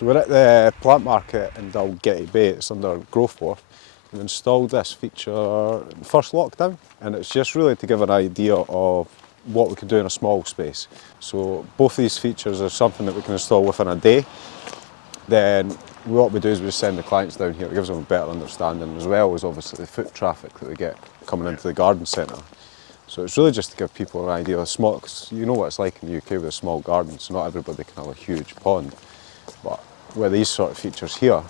So we're at the plant market in Dalgetty Bay, it's under Growth Wharf. We've installed this feature in the first lockdown, and it's just really to give an idea of what we can do in a small space. So both these features are something that we can install within a day. Then what we do is we send the clients down here. It gives them a better understanding, as well as obviously the foot traffic that they get coming into the garden centre. So it's really just to give people an idea of small, cause you know what it's like in the UK with a small garden, so not everybody can have a huge pond. But with these sort of features here,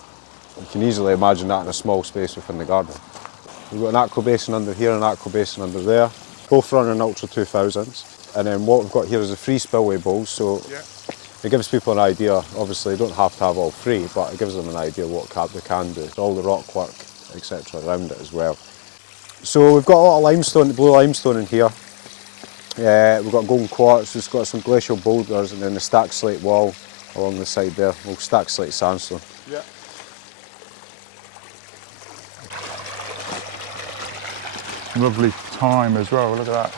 you can easily imagine that in a small space within the garden. We've got an aqua basin under here and an aqua basin under there, both running Ultra 2000s. And then what we've got here is the free spillway bowls, so it gives people an idea. Obviously, they don't have to have all free, but it gives them an idea what they can do. All the rock work, etc. around it as well. So we've got a lot of limestone, blue limestone in here. We've got golden quartz, we've got some glacial boulders, and then the stacked slate wall along the side there. We'll stack slate sandstone. Yeah. Lovely time as well, look at that.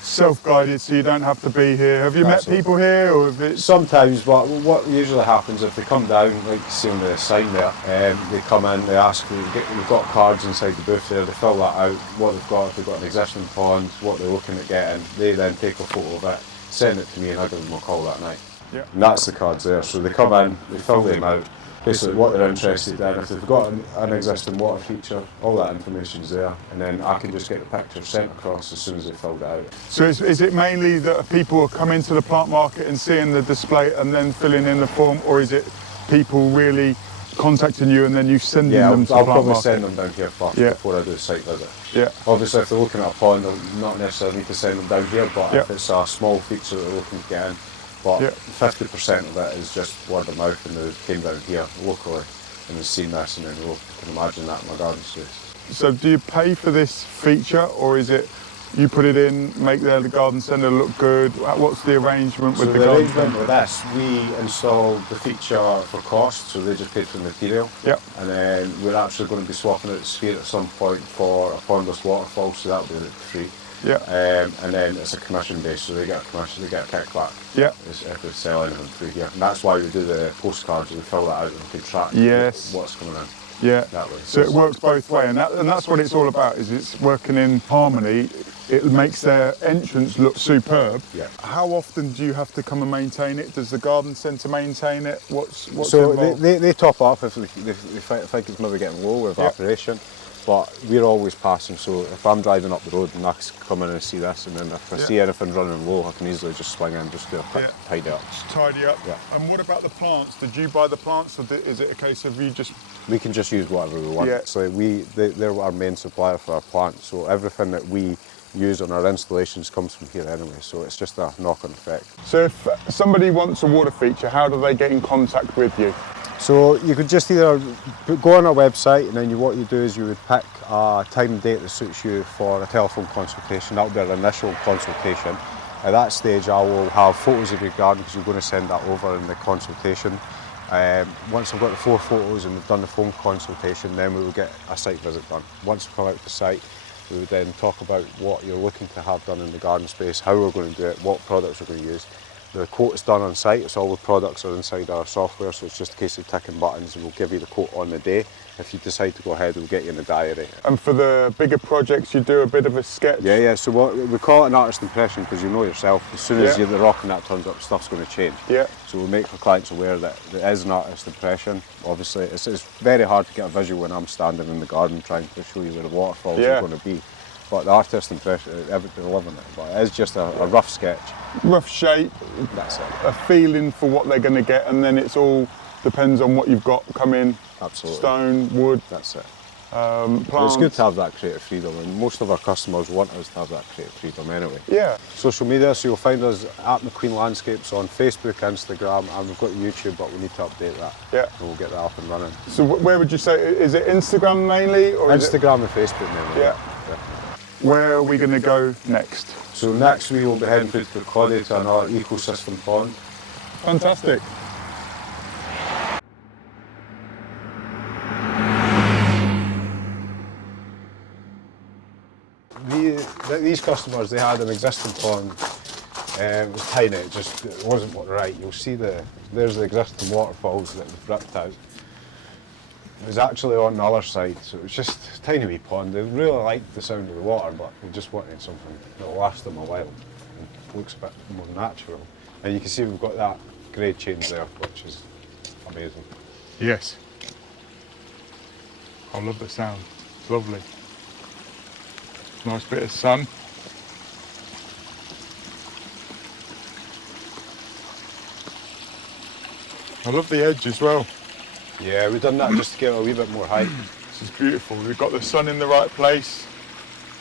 Self-guided, so you don't have to be here. Have you met people here, or have it... Sometimes, but what usually happens if they come down, like you see on the sign there, they come in, they ask, we've got cards inside the booth there, they fill that out, what they've got, if they've got an existing pond, what they're looking at getting, they then take a photo of it, send it to me, and I give them a call that night. Yeah. And that's the cards there, so they come in, they fill them out, basically what they're interested in, if they've got an existing water feature, all that information's there, and then I can just get the picture sent across as soon as they filled it out. So is it mainly that people come into the plant market and seeing the display and then filling in the form, or is it people really contacting you and then you sending them to the plant market? I'll probably send them down here first before I do a site visit. Yeah. Obviously if they're looking at a pond, they'll not necessarily need to send them down here, but if it's a small feature that they're looking to get in, but 50% of it is just word of mouth, and they came down here locally and they've seen this, and then they can imagine that in my garden space. So do you pay for this feature, or is it you put it in, make the garden centre look good? What's the arrangement with the garden centre? The arrangement with this, we install the feature for cost, so they just pay for the material. Yep. And then we're actually going to be swapping out the sphere at some point for a pondless waterfall, so that'll be free. Yeah. And then it's a commission base, so they get a commission, they get a kickback. Yeah. If they sell anything through here. And that's why we do the postcards, we fill that out and we can track what's coming in. Yeah. That way. So it works both ways, and that's what it's all about, is it's working in harmony. It makes their entrance look superb. Yeah. How often do you have to come and maintain it? Does the garden centre maintain it? What's so involved? they top up if they think it's maybe getting low with evaporation. But we're always passing, so if I'm driving up the road and I come in and see this, and then if I see anything running low, I can easily just swing in, just do a quick tidy up. Just tidy up. Yeah. And what about the plants? Did you buy the plants, or is it a case of you just... We can just use whatever we want. Yeah. So they're our main supplier for our plants, so everything that we use on our installations comes from here anyway, so it's just a knock-on effect. So if somebody wants a water feature, how do they get in contact with you? So you could just either go on our website, and then what you do is you would pick a time and date that suits you for a telephone consultation. That will be our initial consultation. At that stage I will have photos of your garden, because you're going to send that over in the consultation. Once I've got the 4 photos and we've done the phone consultation, then we will get a site visit done. Once we come out to site, we would then talk about what you're looking to have done in the garden space, how we're going to do it, what products we're going to use. The quote is done on site, so all the products are inside our software, so it's just a case of ticking buttons, and we'll give you the quote on the day. If you decide to go ahead, we'll get you in the diary. And for the bigger projects, you do a bit of a sketch? Yeah, so we call it an artist impression, because you know yourself, as soon as the rock and that turns up, stuff's going to change. Yeah. So we'll make our clients aware that there is an artist impression. Obviously, it's very hard to get a visual when I'm standing in the garden trying to show you where the waterfalls are going to be. But the artist impression, everything living it. But it is just a rough sketch. Rough shape. That's it. A feeling for what they're going to get, and then it's all depends on what you've got come in. Absolutely. Stone, wood. That's it. Plants. It's good to have that creative freedom, and most of our customers want us to have that creative freedom anyway. Yeah. Social media, so you'll find us at McQueen Landscapes on Facebook, Instagram, and we've got YouTube, but we need to update that. Yeah. And we'll get that up and running. So where would you say, is it Instagram mainly? Or Instagram and Facebook mainly. Yeah. Where are we going to go next? So next we will be heading through to Kirkcaldy to another ecosystem pond. Fantastic. These customers, they had an existing pond It was tiny, it wasn't right. You'll see there's the existing waterfalls that we've ripped out. It was actually on the other side, so it was just a tiny wee pond. They really liked the sound of the water, but we just wanted something that will last them a while and looks a bit more natural. And you can see we've got that grade change there, which is amazing. Yes. I love the sound. It's lovely. Nice bit of sun. I love the edge as well. Yeah, we've done that just to get a wee bit more height. This is beautiful. We've got the sun in the right place,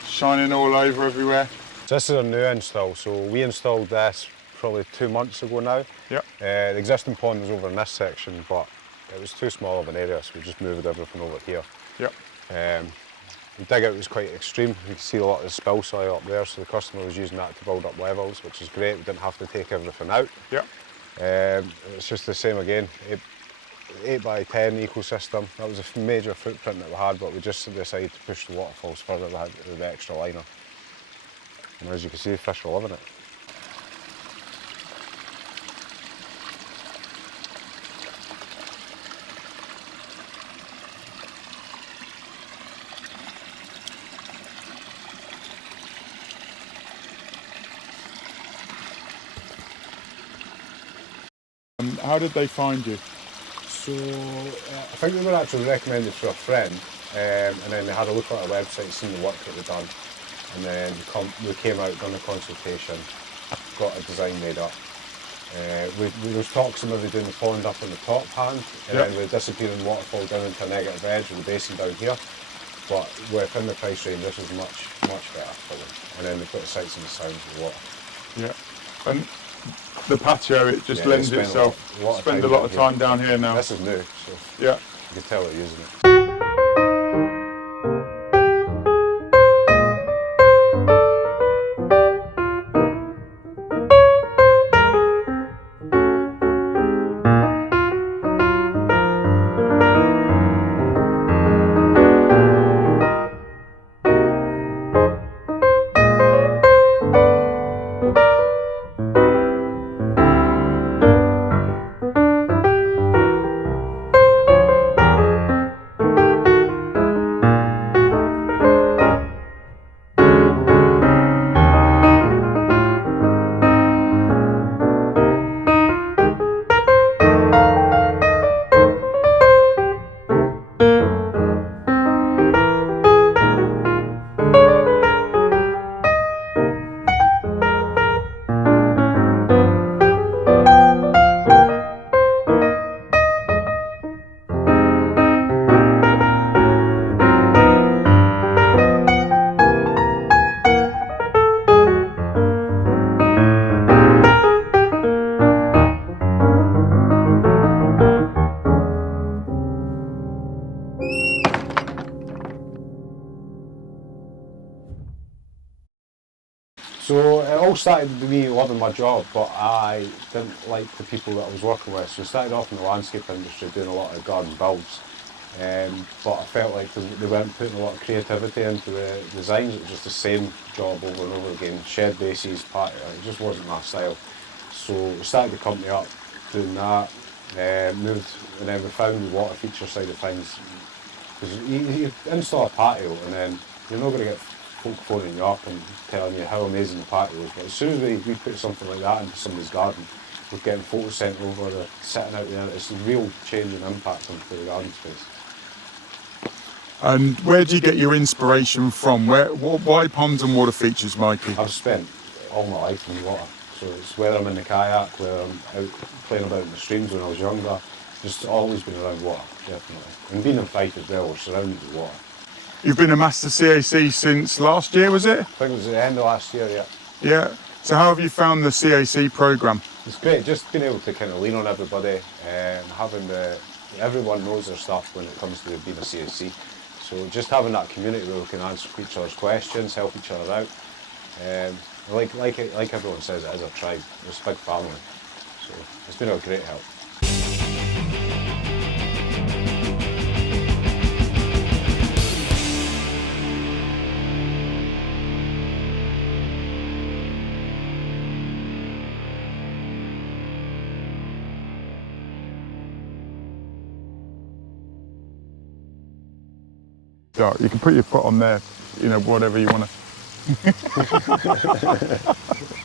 shining all over everywhere. So this is a new install, so we installed this probably 2 months ago now. Yep. The existing pond was over in this section, but it was too small of an area, so we just moved everything over here. Yep. The dig out was quite extreme. You can see a lot of the spill soil up there, so the customer was using that to build up levels, which is great. We didn't have to take everything out. Yep. It's just the same again. 8 by 10 ecosystem. That was a major footprint that we had, but we just decided to push the waterfalls further with the extra liner. And as you can see, fish are loving it. And how did they find you? So I think we were actually recommended through a friend, and then they had a look at our website, seen the work that we'd done, and then we came out, done a consultation, got a design made up. We was talks of maybe doing the pond up on the top hand, and Yep. then with disappearing waterfall down into a negative edge with the basin down here. But within the price range, this is much better for them. And then they've got the sights and the sounds of the water. Yeah. And the patio, it just Yeah, lends they itself. Spend a lot of time down here now. This is new, so Yeah. you can tell they're using it. So it all started with me loving my job, but I didn't like the people that I was working with. So I started off in the landscape industry doing a lot of garden builds. But I felt like they weren't putting a lot of creativity into the designs. It was just the same job over and over again, shed bases, patio. It just wasn't my style. So we started the company up doing that, moved, and then we found the water feature side of things. Because you install a patio and then you're not going to get folk phoning you up and telling you how amazing the patio is. But as soon as we put something like that into somebody's garden, we're getting photos sent over, they're sitting out there. It's a real change in impact on the garden space. And where do you get your inspiration from? Why ponds and water features, Mikey? I've spent all my life in water. So it's whether I'm in the kayak, whether I'm out playing about in the streams when I was younger, just always been around water, definitely. And being in Fife as well, we're surrounded with water. You've been a Master CAC since last year, was it? I think it was at the end of last year, yeah. Yeah. So how have you found the CAC programme? It's great, just being able to kind of lean on everybody, having everyone knows their stuff when it comes to being a CAC. So just having that community where we can answer each other's questions, help each other out. Like everyone says, it is a tribe, it's a big family. So it's been a great help. dark. You can put your foot on there, you know, whatever you want to.